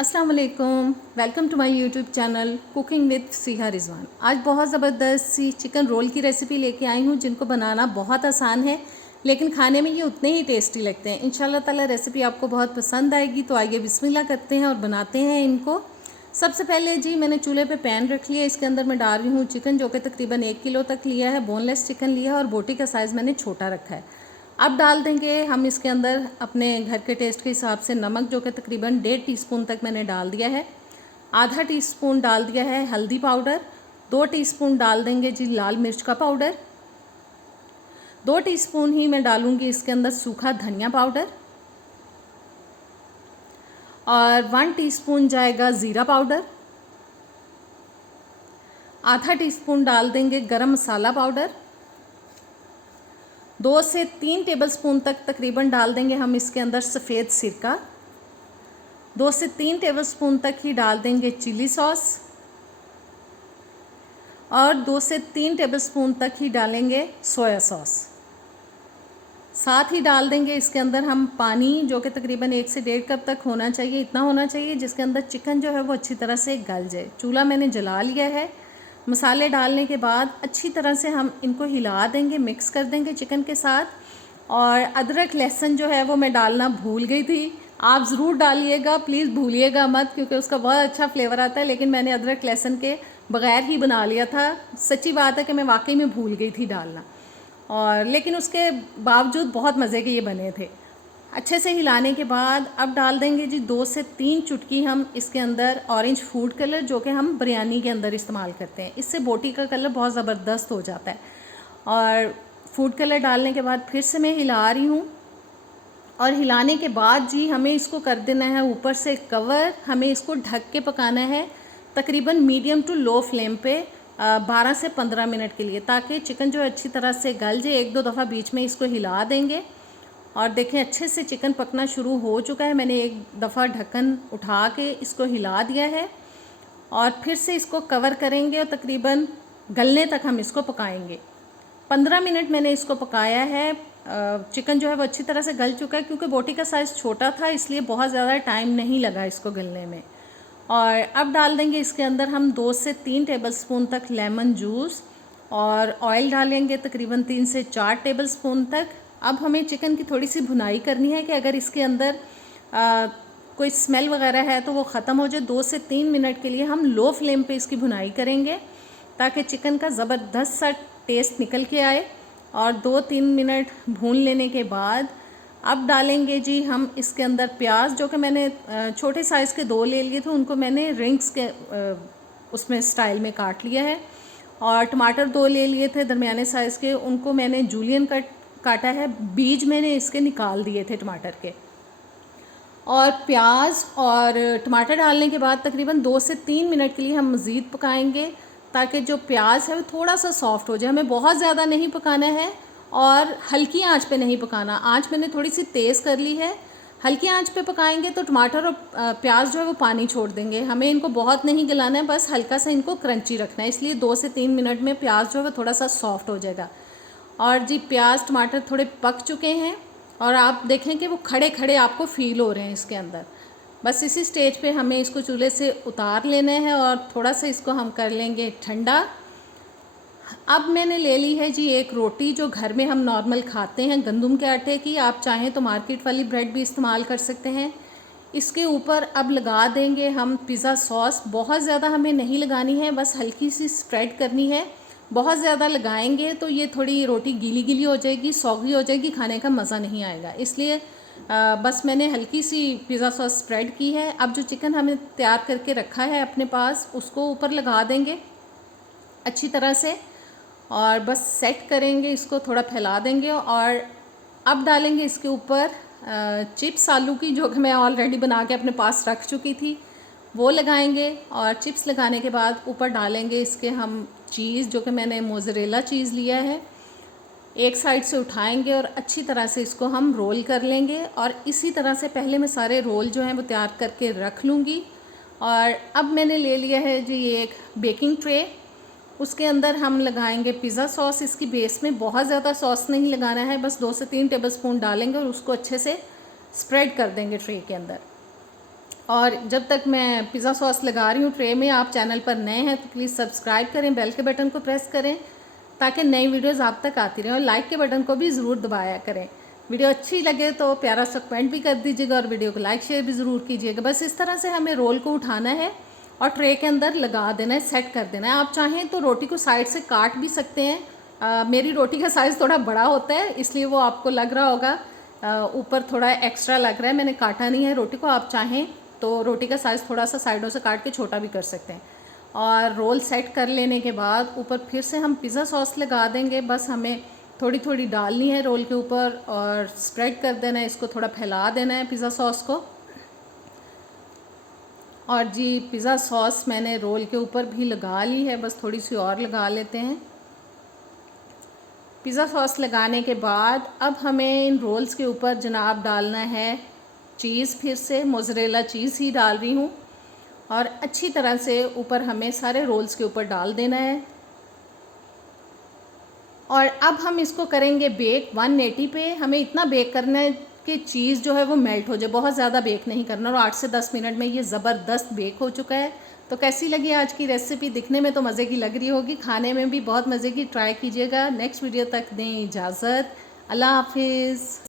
अस्सलाम वालेकुम, welcome to my YouTube channel cooking with Siha Rizwan. आज बहुत ज़बरदस्त सी चिकन रोल की रेसिपी लेके आई हूँ जिनको बनाना बहुत आसान है, लेकिन खाने में ये उतने ही टेस्टी लगते हैं। इंशाल्लाह ताला रेसिपी आपको बहुत पसंद आएगी। तो आइए बिस्मिल्लाह करते हैं और बनाते हैं इनको। सबसे पहले जी मैंने चूल्हे पे पैन रख लिया, इसके अंदर मैं डाल रही हूँ चिकन, जो कि तकरीबन 1 किलो तक लिया है। बोनलेस चिकन लिया है और बोटी का साइज़ मैंने छोटा रखा है। अब डाल देंगे हम इसके अंदर अपने घर के टेस्ट के हिसाब से नमक, जो कि तकरीबन 1.5 टीस्पून तक मैंने डाल दिया है। आधा टीस्पून डाल दिया है हल्दी पाउडर। 2 टीस्पून डाल देंगे जी लाल मिर्च का पाउडर। 2 टीस्पून ही मैं डालूंगी इसके अंदर सूखा धनिया पाउडर। और 1 टीस्पून जाएगा ज़ीरा पाउडर। आधा टीस्पून डाल देंगे गरम मसाला पाउडर। 2 से 3 टेबलस्पून तक तकरीबन डाल देंगे हम इसके अंदर सफ़ेद सिरका। 2 से 3 टेबलस्पून तक ही डाल देंगे चिली सॉस। और 2 से 3 टेबलस्पून तक ही डालेंगे सोया सॉस। साथ ही डाल देंगे इसके अंदर हम पानी, जो कि तकरीबन 1 से 1.5 कप तक होना चाहिए। इतना होना चाहिए जिसके अंदर चिकन जो है वो अच्छी तरह से गल जाए। चूल्हा मैंने जला लिया है। मसाले डालने के बाद अच्छी तरह से हम इनको हिला देंगे, मिक्स कर देंगे चिकन के साथ। और अदरक लहसुन जो है वो मैं डालना भूल गई थी। आप ज़रूर डालिएगा, प्लीज़ भूलिएगा मत, क्योंकि उसका बहुत अच्छा फ्लेवर आता है। लेकिन मैंने अदरक लहसुन के बग़ैर ही बना लिया था। सच्ची बात है कि मैं वाकई में भूल गई थी डालना, और लेकिन उसके बावजूद बहुत मज़े के ये बने थे। अच्छे से हिलाने के बाद अब डाल देंगे जी 2 से 3 चुटकी हम इसके अंदर ऑरेंज फूड कलर, जो कि हम बिरयानी के अंदर इस्तेमाल करते हैं। इससे बोटी का कलर बहुत ज़बरदस्त हो जाता है। और फूड कलर डालने के बाद फिर से मैं हिला रही हूँ। और हिलाने के बाद जी हमें इसको कर देना है ऊपर से कवर। हमें इसको ढक के पकाना है तकरीबन मीडियम टू लो फ्लेम पे 12 से 15 मिनट के लिए, ताकि चिकन जो अच्छी तरह से गल जाए। 1-2 दफ़ा बीच में इसको हिला देंगे। और देखें अच्छे से चिकन पकना शुरू हो चुका है। मैंने एक दफ़ा ढक्कन उठा के इसको हिला दिया है और फिर से इसको कवर करेंगे और तकरीबन गलने तक हम इसको पकाएंगे। 15 मिनट मैंने इसको पकाया है। चिकन जो है वो अच्छी तरह से गल चुका है, क्योंकि बोटी का साइज़ छोटा था इसलिए बहुत ज़्यादा टाइम नहीं लगा इसको गलने में। और अब डाल देंगे इसके अंदर हम 2 से 3 टेबलस्पून तक लेमन जूस। और ऑयल डालेंगे तकरीबन 3 से 4 टेबलस्पून तक। अब हमें चिकन की थोड़ी सी भुनाई करनी है कि अगर इसके अंदर कोई स्मेल वगैरह है तो वो ख़त्म हो जाए। 2 से 3 मिनट के लिए हम लो फ्लेम पे इसकी भुनाई करेंगे, ताकि चिकन का ज़बरदस्त सा टेस्ट निकल के आए। और 2-3 मिनट भून लेने के बाद अब डालेंगे जी हम इसके अंदर प्याज, जो कि मैंने छोटे साइज़ के 2 ले लिए थे, उनको मैंने रिंग्स के उसमें स्टाइल में काट लिया है। और टमाटर 2 ले लिए थे दरमियाने साइज़ के, उनको मैंने जूलियन कट काटा है। बीज मैंने इसके निकाल दिए थे टमाटर के। और प्याज और टमाटर डालने के बाद तकरीबन 2 से 3 मिनट के लिए हम मज़ीद पकाएंगे, ताकि जो प्याज है वो थोड़ा सा सॉफ्ट हो जाए। हमें बहुत ज़्यादा नहीं पकाना है और हल्की आंच पे नहीं पकाना। आंच मैंने थोड़ी सी तेज़ कर ली है। हल्की आंच पे पकाएंगे तो टमाटर और प्याज जो है वो पानी छोड़ देंगे। हमें इनको बहुत नहीं गलाना है, बस हल्का सा इनको क्रंची रखना है। इसलिए 2 से 3 मिनट में प्याज जो है वो थोड़ा सा सॉफ्ट हो जाएगा। और जी प्याज टमाटर थोड़े पक चुके हैं और आप देखें कि वो खड़े खड़े आपको फ़ील हो रहे हैं इसके अंदर। बस इसी स्टेज पे हमें इसको चूल्हे से उतार लेना है और थोड़ा सा इसको हम कर लेंगे ठंडा। अब मैंने ले ली है जी एक रोटी, जो घर में हम नॉर्मल खाते हैं गंदम के आटे की। आप चाहें तो मार्केट वाली ब्रेड भी इस्तेमाल कर सकते हैं। इसके ऊपर अब लगा देंगे हम पिज़्ज़ा सॉस। बहुत ज़्यादा हमें नहीं लगानी है, बस हल्की सी स्प्रेड करनी है। बहुत ज़्यादा लगाएंगे तो ये थोड़ी रोटी गीली गीली हो जाएगी, सौगी हो जाएगी, खाने का मज़ा नहीं आएगा। इसलिए बस मैंने हल्की सी पिज़्ज़ा सॉस स्प्रेड की है। अब जो चिकन हमने तैयार करके रखा है अपने पास, उसको ऊपर लगा देंगे अच्छी तरह से और बस सेट करेंगे, इसको थोड़ा फैला देंगे। और अब डालेंगे इसके ऊपर चिप्स आलू की, जो कि मैं ऑलरेडी बना के अपने पास रख चुकी थी, वो लगाएंगे। और चिप्स लगाने के बाद ऊपर डालेंगे इसके हम चीज़, जो कि मैंने मोज़रेला चीज़ लिया है। एक साइड से उठाएंगे और अच्छी तरह से इसको हम रोल कर लेंगे। और इसी तरह से पहले मैं सारे रोल जो हैं वो तैयार करके रख लूँगी। और अब मैंने ले लिया है जी एक बेकिंग ट्रे, उसके अंदर हम लगाएंगे पिज़्ज़ा सॉस। इसकी बेस में बहुत ज़्यादा सॉस नहीं लगाना है, बस 2 से 3 टेबलस्पून डालेंगे और उसको अच्छे से स्प्रेड कर देंगे ट्रे के अंदर। और जब तक मैं पिज़्ज़ा सॉस लगा रही हूँ ट्रे में, आप चैनल पर नए हैं तो प्लीज़ सब्सक्राइब करें, बेल के बटन को प्रेस करें ताकि नई वीडियोज़ आप तक आती रहें, और लाइक के बटन को भी ज़रूर दबाया करें। वीडियो अच्छी लगे तो प्यारा सा कमेंट भी कर दीजिएगा और वीडियो को लाइक शेयर भी ज़रूर कीजिएगा। बस इस तरह से हमें रोल को उठाना है और ट्रे के अंदर लगा देना है, सेट कर देना है। आप चाहें तो रोटी को साइड से काट भी सकते हैं। मेरी रोटी का साइज़ थोड़ा बड़ा होता है इसलिए वो आपको लग रहा होगा ऊपर थोड़ा एक्स्ट्रा लग रहा है, मैंने काटा नहीं है रोटी को। आप चाहें तो रोटी का साइज़ थोड़ा सा साइडों से काट के छोटा भी कर सकते हैं। और रोल सेट कर लेने के बाद ऊपर फिर से हम पिज़्ज़ा सॉस लगा देंगे। बस हमें थोड़ी थोड़ी डालनी है रोल के ऊपर और स्प्रेड कर देना है, इसको थोड़ा फैला देना है पिज़्ज़ा सॉस को। और जी पिज़्ज़ा सॉस मैंने रोल के ऊपर भी लगा ली है, बस थोड़ी सी और लगा लेते हैं। पिज़्ज़ा सॉस लगाने के बाद अब हमें इन रोल्स के ऊपर जनाब डालना है चीज़। फिर से मोज़रेला चीज़ ही डाल रही हूँ और अच्छी तरह से ऊपर हमें सारे रोल्स के ऊपर डाल देना है। और अब हम इसको करेंगे बेक 180 पे। हमें इतना बेक करना है कि चीज़ जो है वो मेल्ट हो जाए, बहुत ज़्यादा बेक नहीं करना। और 8 से 10 मिनट में ये ज़बरदस्त बेक हो चुका है। तो कैसी लगी आज की रेसिपी? दिखने में तो मज़े की लग रही होगी, खाने में भी बहुत मज़े की। ट्राई कीजिएगा। नेक्स्ट वीडियो तक दें इजाज़त। अल्लाह हाफिज़।